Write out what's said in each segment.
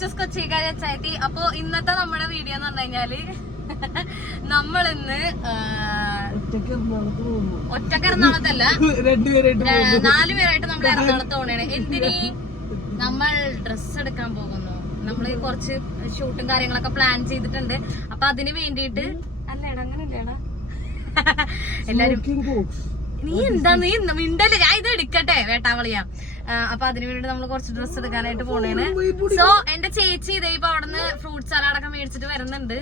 കൊച്ചസ് കൊച്ചി കാര്യത്തി അപ്പൊ ഇന്നത്തെ നമ്മുടെ വീഡിയോ എന്ന് പറഞ്ഞു കഴിഞ്ഞാൽ നമ്മളിന്ന് ഒറ്റയ്ക്ക് എറണാകുളത്തല്ല നാല് പേരായിട്ട് നമ്മൾ എറണാകുളത്ത് പോണേണ് എന്തിനീ നമ്മൾ ഡ്രസ്സ് എടുക്കാൻ പോകുന്നു? നമ്മൾ കുറച്ച് ഷൂട്ടും കാര്യങ്ങളൊക്കെ പ്ലാൻ ചെയ്തിട്ടുണ്ട്. അപ്പൊ അതിന് വേണ്ടിയിട്ട് അല്ലേടാ അങ്ങനല്ലേടാ? എല്ലാരും. നീ എന്താ നീ മിണ്ടല്ലേ ഞാൻ ഇത് എടുക്കട്ടെ വേട്ടാവളിയാ. അപ്പൊ അതിനു വേണ്ടി നമ്മൾ കുറച്ച് ഡ്രസ്സ് എടുക്കാനായിട്ട് പോണേന് സോ എന്റെ ചേച്ചി ഇതേ ഇപ്പൊ അവിടുന്ന് ഫ്രൂട്ട് സലാഡൊക്കെ മേടിച്ചിട്ട് വരുന്നുണ്ട്.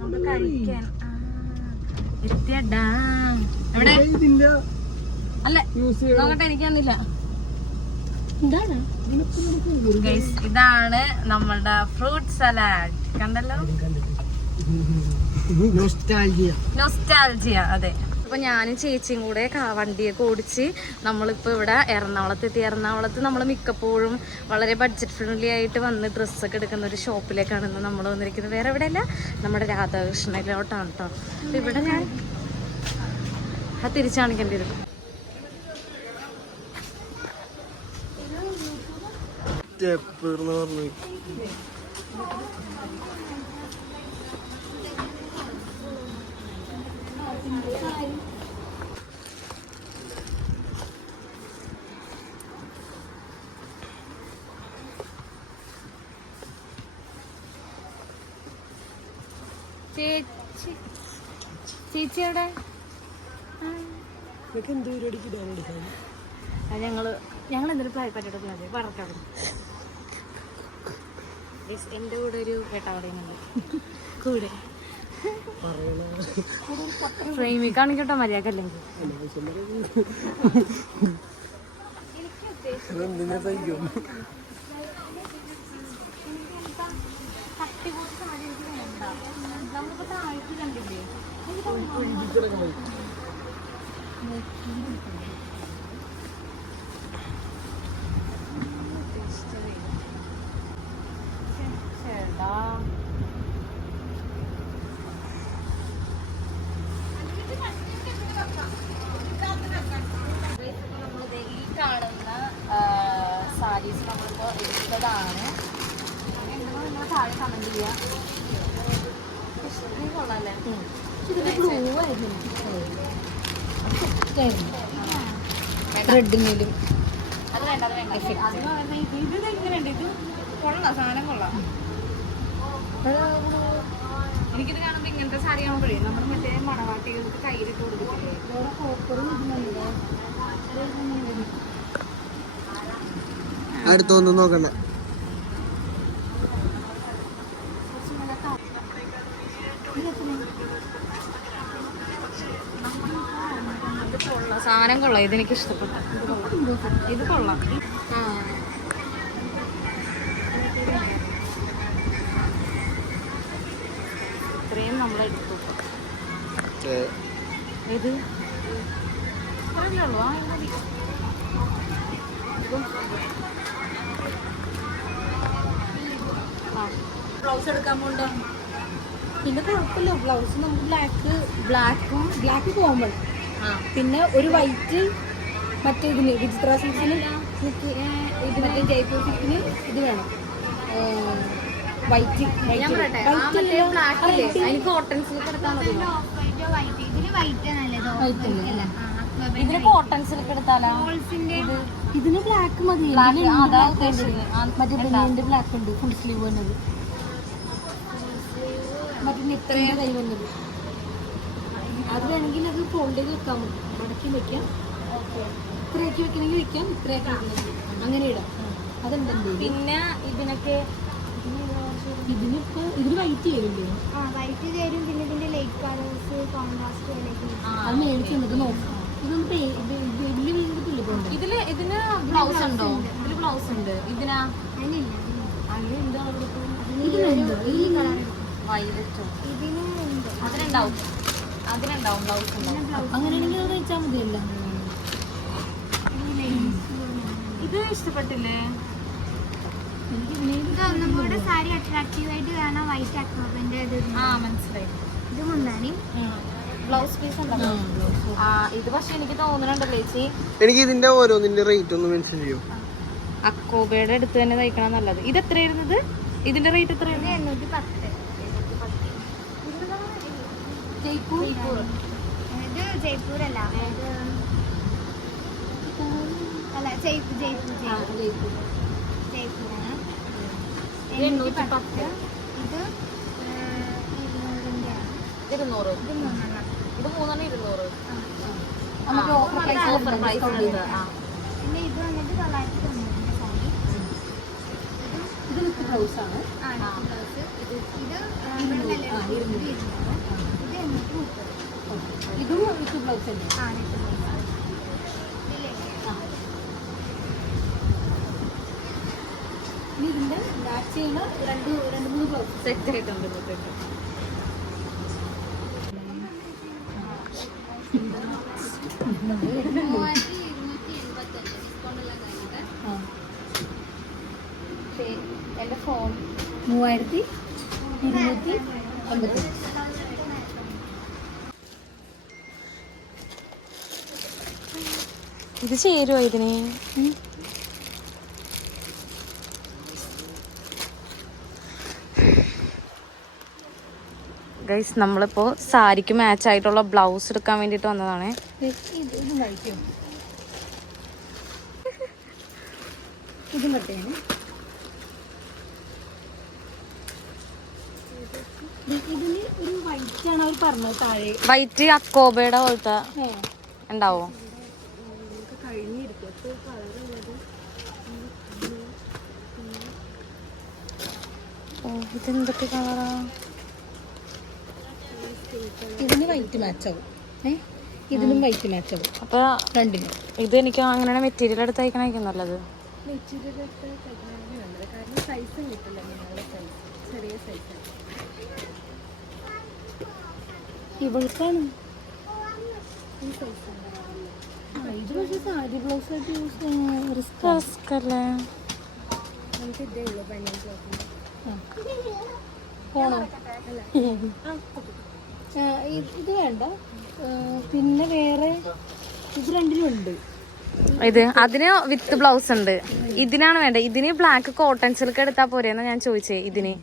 നമുക്ക് കഴിക്കാൻ. എത്തിയടാ എവിടെ? അല്ല നോക്കട്ടെ എനിക്ക് തന്നില്ല ഇതിനൊക്കെ നമുക്ക് ഒരു ഗൈസ് ഇതാണ് നമ്മളുടെ ഫ്രൂട്ട് സലാഡ് കണ്ടല്ലോ. നൊസ്റ്റാൾജിയ അതെ. അപ്പൊ ഞാനും ചേച്ചിയും കൂടെ വണ്ടിയൊക്കെ ഓടിച്ച് നമ്മളിപ്പോ ഇവിടെ എറണാകുളത്ത് എത്തി. എറണാകുളത്ത് നമ്മൾ മിക്കപ്പോഴും വളരെ ബഡ്ജറ്റ് ഫ്രണ്ട്ലി ആയിട്ട് വന്ന് ഡ്രസ്സൊക്കെ എടുക്കുന്ന ഒരു ഷോപ്പിലേക്കാണ് ഇന്ന് നമ്മൾ വന്നിരിക്കുന്നത്. വേറെ എവിടെയല്ല? നമ്മുടെ രാധാകൃഷ്ണയിലോട്ടാണ് കേട്ടോ അപ്പൊ ഇവിടെ ഞാൻ അത് തിരിച്ചാണിക്കേണ്ടി വരും. Step പറഞ്ഞു. ചേച്ചി ചേച്ചി എവിടെ? നിനക്ക് എന്ത് പരിപാടിക്ക് ഇടാൻ എടുക്കാൻ? അത് ഞങ്ങൾ ഞങ്ങൾ എന്തെങ്കിലും പ്ലാൻ പറ്റിയിട്ടില്ല പറക്കാം എന്റെ കൂടെ ഒരു കേട്ടാ പറയുന്നുണ്ട് കൂടെ. ഫ്രെയിമിൽ കാണിക്കട്ടെ മര്യാദ അല്ലെങ്കിൽ നമ്മളിപ്പോ പറയുന്നത്. ഇതെന്തിനാ സഹിക്കും? ഒഴിപ്പിച്ചിറങ്ങാൻ മതി. ഈ കാണുന്ന സാരീസ് നമ്മളിപ്പോ എടുത്തതാണ് ഉണ്ടെന്ന് നിങ്ങൾ താഴെ കമന്റ് ചെയ്യാം. അത് വേണ്ട അത് ഇത് ഇത് എങ്ങനെയുണ്ട് ഇത് കൊള്ളാം സാധനം കൊള്ളാം. എനിക്കിത് കാണുമ്പോ ഇങ്ങനത്തെ സാരി ആകുമ്പോഴേ നമ്മൾ മറ്റേ മണവാട്ടികൾക്ക് കയ്യിലിട്ട് കൊടുക്കില്ലേ അടുത്തൊന്നും നോക്കണ്ട ഇത് കൊള്ളാം സാധനം കൊള്ളാം. ഇതെനിക്ക് ഇഷ്ടപ്പെട്ടു ഇത് കൊള്ളാം. ആ. ഇത്രയും നമ്മൾ എടുത്തു. ഇത് ഉള്ളൂ ആ. മതി ബ്ലൗസ് എടുക്കാൻ പോണ്ടോ? പിന്നെ കുഴപ്പമില്ല. ബ്ലൗസ് നമുക്ക് ബ്ലാക്ക് ബ്ലാക്കും ബ്ലാക്ക് കോമൺ പിന്നെ ഒരു വൈറ്റ് മറ്റേ ഇതിന് വിചിത്ര സിൽക്കിന് ഇത് മറ്റേ ജയ്പൂർ സിൽക്കിന് ഇത് വേണം. വൈറ്റ് ഇതിന് കോട്ടൺ സിൽക്ക് എടുത്താലോ? ഇത് ഇതിന് ബ്ലാക്ക് മതി. മറ്റേ? ബനിയന്റെ ബ്ലാക്ക് ഉണ്ട് ഫുൾ സ്ലീവ് വന്നത്. മറ്റേ ഇത്രയും കൈ വന്നത്. അത് വേണമെങ്കിൽ അത് ഫോൾഡ് ചെയ്ത് വെക്കാൻ മതി മടക്കി വെക്കാം. ഇത്രയൊക്കെ വെക്കണമെങ്കിൽ വെക്കാം ഇത്രയൊക്കെ വെക്കണമെങ്കിൽ അങ്ങനെ ഇടാം. അതുണ്ടല്ലോ. പിന്നെ ഇതിനൊക്കെ ഇതിനിപ്പോ ഇതിന് വൈറ്റ് ചെയ്യില്ലേ വൈറ്റ് ചേരും. പിന്നെ ഇതിന്റെ ലൈറ്റ് കളേഴ്സ് കോൺട്രാസ്റ്റ് അത് മേടിച്ച് നമുക്ക് നോക്കാം. ഇതൊന്ന് വലിയ വലിയ ഇതിൽ ഇതിന് ബ്ലൗസ് ഉണ്ടോ? ഇതിൽ ബ്ലൗസ് ഉണ്ട്. ഇതിനാ? ഇതിനുണ്ടോ ഈ കളർ വൈലറ്റോ? ഇതിന് അതിനുണ്ടാവും അതിനുണ്ടാവും ബ്ലൗസ് ഉണ്ടാവും. അങ്ങനെയാണെങ്കിൽ അത് വെച്ചാൽ മതിയല്ലോ. ഇത് ഇഷ്ടപ്പെട്ടില്ലേ? സാരി അട്രാക്റ്റീവ് ആയിട്ട് കാണാൻ വൈറ്റ് അക്രോബിന്റെ ഇത്. ആ മനസ്സിലായി. ഇത് ബ്ലൗസ് പീസ് ഉണ്ടല്ലോ. ഇത് പക്ഷെ എനിക്ക് തോന്നുന്നുണ്ട് ചേച്ചി. എനിക്ക് ഇതിന്റെ ഓരോന്നിന്റെ റേറ്റ് ഒന്ന് മെൻഷൻ ചെയ്യൂ. അക്കോബയുടെ അടുത്ത് തന്നെ തയ്ക്കണം നല്ലത്. ഇത് എത്രയായിരുന്നത് ഇതിന്റെ റേറ്റ് എത്രയായിരുന്നു? എണ്ണൂറ്റി പത്ത്. ജയ്പൂർ? ഇത് ജയ്പൂർ അല്ല ഇത് അല്ല ജയ്പൂർ ജയ്പൂർ ആ, ജയ്പൂർ. ജയ്പൂരാണ്. ഇത് എണ്ണൂറ്റി പത്ത്. ഇത് ഇരുന്നൂറിന്റെയാണ് ഇരുന്നൂറ് ഇത് മൂന്നെണ്ണം. ഇത് മൂന്നെണ്ണം ഇരുന്നൂറ്. നമുക്ക് ഓഫർ പ്രൈസ് ഓഫർ പ്രൈസ് ആ. പിന്നെ ഇത് വന്നിട്ട് തൊള്ളായിരത്തി തൊണ്ണൂറിന്റെ സാരി ഇത് വിത്ത് ബ്ലൗസ് ആണ് ആണ് ബ്ലൗസ്. ഇത് ഇത് ഇരുന്നൂറ്. ഇത് വിത്ത് ബ്ലൗസ് ബ്ലൗസ് ഇനി ചെയ്യുന്ന രണ്ട് രണ്ട് മൂന്ന് ബ്ലൗസ് സെറ്റ് ആയിട്ടുണ്ട് എന്റെ ഫോൺ മൂവായിരത്തി ഇരുന്നൂറ്റി അമ്പത്തി ഇത് ചേരുവോ ഇതിന്? ഗൈസ് നമ്മളിപ്പോ സാരിക്ക് മാച്ച് ആയിട്ടുള്ള ബ്ലൗസ് എടുക്കാൻ വേണ്ടിട്ട് വന്നതാണ്. ഇത് കട്ടയാണ് ഇതിന് വൈറ്റ് അക്കോബയുടെ പോലത്തെ ഉണ്ടാവോ? കളറുള്ളത് ഓ ഇതെന്തൊക്കെ കളറാ? ഇതിന് വൈറ്റ് മാച്ച് ആവും. ഏ? ഇതിനും വൈറ്റ് മാച്ച് ആവും. അപ്പൊ രണ്ടിനും. ഇത് എനിക്ക് അങ്ങനെയാണ് മെറ്റീരിയൽ എടുത്ത് അയക്കണായിരിക്കും നല്ലത്. കാരണം സൈസ് കിട്ടില്ല നിങ്ങളുടെ സൈസ് ചെറിയ സൈസ് ഇവൾക്കാണ്. ഈ സൈസ് ഇത് പക്ഷേ സാരി ബ്ലൗസ് ആയിട്ട് യൂസ് റിസ്ക് റിസ്ക് അല്ലേ നമുക്ക് ഇതേ ഉള്ളൂ പോണോ? വേണ്ട. പിന്നെ വേറെ ഇത് രണ്ടിനും ഉണ്ട്. ഇത് അതിന് വിത്ത് ബ്ലൗസ് ഉണ്ട്. ഇതിനാണ് വേണ്ടത്. ഇതിന് ബ്ലാക്ക് കോട്ടൺ സിൽക്ക് എടുത്താ പോരെന്നാ ഞാൻ ചോദിച്ചേ ഇതിന്.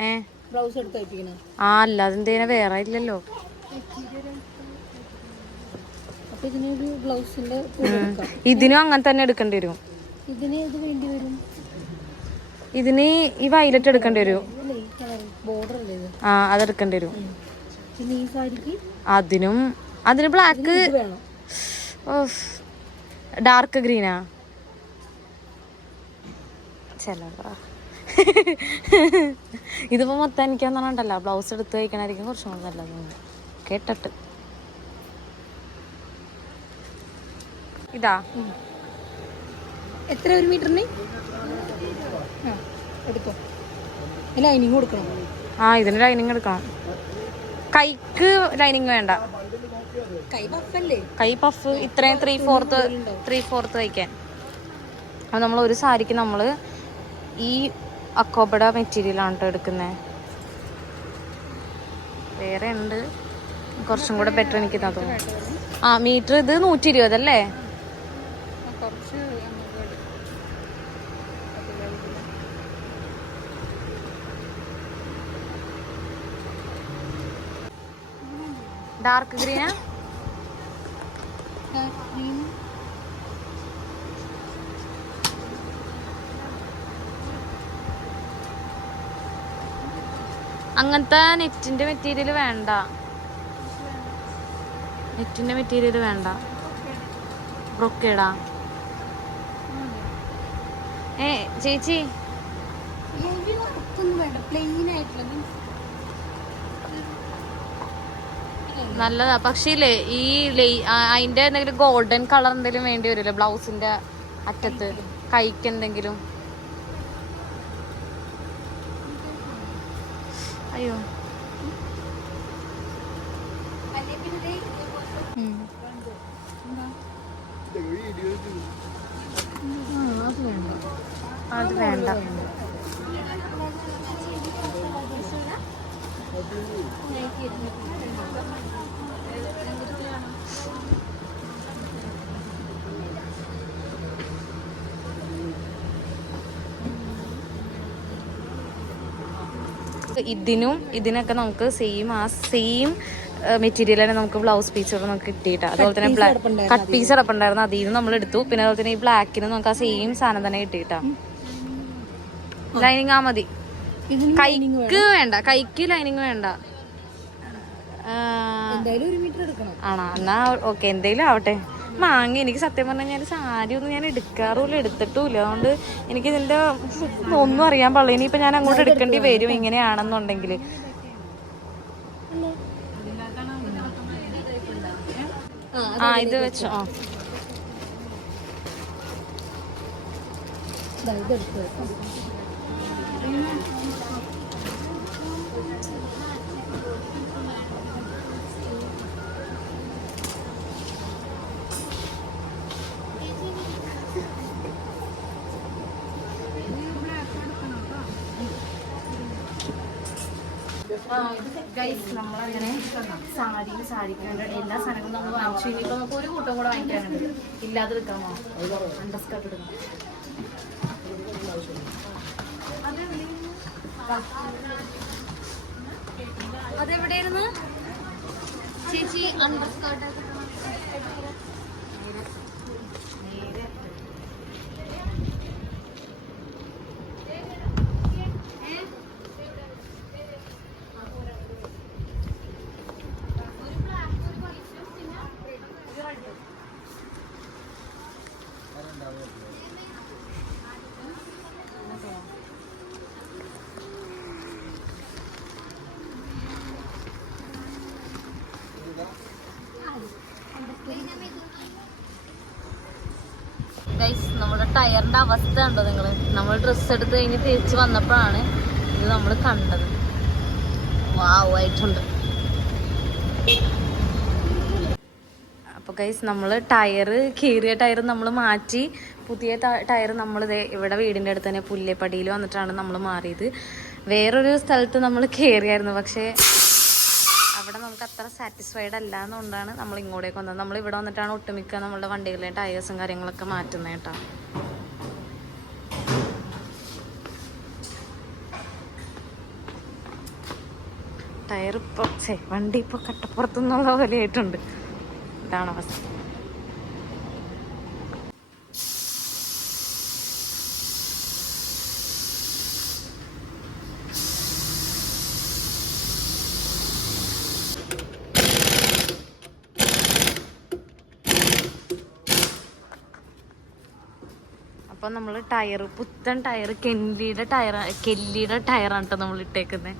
ഏ? ബ്ലൗസ് എടുത്ത് ആ അല്ല എന്തേനെ വേറെ ഇല്ലല്ലോ അപ്പൊ ഇതിനൊരു ബ്ലൗസിന്റെ കൂടെ എടുക്കാം ഇതിനും അങ്ങനെ തന്നെ എടുക്കേണ്ടി വരും. ഇതിന് ഇത് വേണ്ടി വരും? ഇതിന് ഈ വയലറ്റ് എടുക്കേണ്ടി വരും. ആ അതെടുക്കേണ്ടി വരും. അതിനും അതിന് ബ്ലാക്ക് ഡാർക്ക് ഗ്രീനാ ചെലവാ. ഇതിപ്പോ മൊത്തം എനിക്കാന്നറണ്ടല്ലോ ബ്ലൗസ് എടുത്ത് കഴിക്കണായിരിക്കും കുറച്ചും കൂടെ നല്ലത് കേട്ടിട്ട്. ഇതാ. എത്ര ഒരു മീറ്ററിന്? ആ എടുത്തോ. ലൈനിങ് കൊടുക്കണം. ആ ഇതിന് ലൈനിങ് എടുക്കണം. കൈക്ക് ലൈനിങ് വേണ്ട. കൈ പഫ് ഇത്രയും ത്രീ ഫോർത്ത് ത്രീ ഫോർത്ത് തയ്ക്കാൻ. അപ്പോൾ നമ്മൾ ഒരു സാരിക്ക് നമ്മൾ ഈ അക്കോബയുടെ മെറ്റീരിയലാണ് കേട്ടോ എടുക്കുന്നത് വേറെ ഉണ്ട്. കുറച്ചും കൂടെ ബെറ്റർ എനിക്ക് തോന്നുന്നു ആ മീറ്റർ ഇത് നൂറ്റി ഇരുപത് ഡാർക്ക് ഗ്രീനാ അങ്ങനത്തെ നെറ്റിന്റെ മെറ്റീരിയൽ വേണ്ട. നെറ്റിന്റെ മെറ്റീരിയൽ വേണ്ട. ബ്രൊക്കേടാ ഏ ചേച്ചി? പ്ലെയിൻ ആയിട്ടുള്ള മീൻസ് നല്ലതാ. പക്ഷേ ഈ അതിന്റെ എന്തെങ്കിലും ഗോൾഡൻ കളർ എന്തെങ്കിലും വേണ്ടി വരില്ലേ ബ്ലൗസിന്റെ അറ്റത്ത്? കൈക്ക് എന്തെങ്കിലും? അയ്യോ അത് വേണ്ട അത് വേണ്ട ഇതിനും ഇതിനൊക്കെ നമുക്ക് സെയിം ആ സെയിം മെറ്റീരിയൽ തന്നെ നമുക്ക് ബ്ലൗസ് പീസ് നമുക്ക് കിട്ടിയിട്ടാ. അതുപോലെ തന്നെ കട്ട് പീസ് അടപ്പുണ്ടായിരുന്നു അതിൽ നിന്ന് നമ്മൾ എടുത്തു. പിന്നെ അതുപോലെ തന്നെ ഈ ബ്ലാക്കിന് നമുക്ക് ആ സെയിം സാധനം തന്നെ കിട്ടിയിട്ടാ. ലൈനിങ് ആ മതി. കൈക്ക് വേണ്ട. കൈക്ക് ലൈനിങ് വേണ്ട. ആണോ? എന്നാ ഓക്കെ. എന്തേലും ആവട്ടെ. മാങ്ങ. എനിക്ക് സത്യം പറഞ്ഞാൽ ഞാൻ സാരി ഒന്നും ഞാൻ എടുക്കാറുമില്ല എടുത്തിട്ടുമില്ല. അതുകൊണ്ട് എനിക്ക് ഇതിന്റെ ഒന്നും അറിയാൻ പാടില്ല. ഇനിയിപ്പോ ഞാൻ അങ്ങോട്ട് എടുക്കേണ്ടി വരും ഇങ്ങനെയാണെന്നുണ്ടെങ്കിൽ ആ ഇത് വെച്ചോ. ആ. ഇതെടുത്ത് ഗൈസ് നമ്മളങ്ങനെ സാരി സാരിക്ക് എല്ലാ സാധനങ്ങളും നമ്മൾ വാങ്ങിച്ചു. ഇനിയിപ്പോ നമുക്ക് ഒരു കൂട്ടം കൂടെ വാങ്ങിക്കാനുണ്ട്. ഇല്ലാതെ എടുക്കാമോ? അണ്ടർസ്കർട്ട് എടുക്കാം. അതെവിടെയായിരുന്നു? ചേച്ചി അണ്ടർസ്കേർട്ട്. ഗൈസ് നമ്മുടെ ടയറിന്റെ അവസ്ഥ ഉണ്ടോ നിങ്ങൾ നമ്മൾ ഡ്രസ്സ് എടുത്ത് കഴിഞ്ഞ് തിരിച്ചു വന്നപ്പോഴാണ് ഇത് നമ്മൾ കണ്ടത്. വാവ് ആയിട്ടുണ്ട്. അപ്പോൾ ഗൈസ് നമ്മൾ ടയർ കീറിയ ടയർ നമ്മൾ മാറ്റി പുതിയ ടയർ നമ്മൾ ഇവിടെ വീടിന്റെ അടുത്ത് തന്നെ പുല്ലേപ്പടിയിൽ വന്നിട്ടാണ് നമ്മൾ മാറിയത്. വേറൊരു സ്ഥലത്ത് നമ്മൾ കയറിയായിരുന്നു പക്ഷേ അവിടെ നമുക്ക് അത്ര സാറ്റിസ്ഫൈഡ് അല്ല എന്നുകൊണ്ടാണ് നമ്മൾ ഇങ്ങോട്ടേക്ക് വന്നത്. നമ്മൾ ഇവിടെ വന്നിട്ടാണ് ഒട്ടുമിക്ക നമ്മളുടെ വണ്ടികളിലെ ടയേഴ്സും കാര്യങ്ങളൊക്കെ മാറ്റുന്നത് കേട്ടോ. ടയർ ഇപ്പോൾ വണ്ടി ഇപ്പോൾ കട്ടപ്പുറത്തുനിന്നുള്ള പോലെ ആയിട്ടുണ്ട് ഇതാണ് അവസ്ഥ. നമ്മൾ ടയർ പുത്തൻ ടയർ കെല്ലിയുടെ ടയർ കെല്ലിയുടെ ടയറാണ് കേട്ടോ നമ്മൾ ഇട്ടേക്കുന്നത്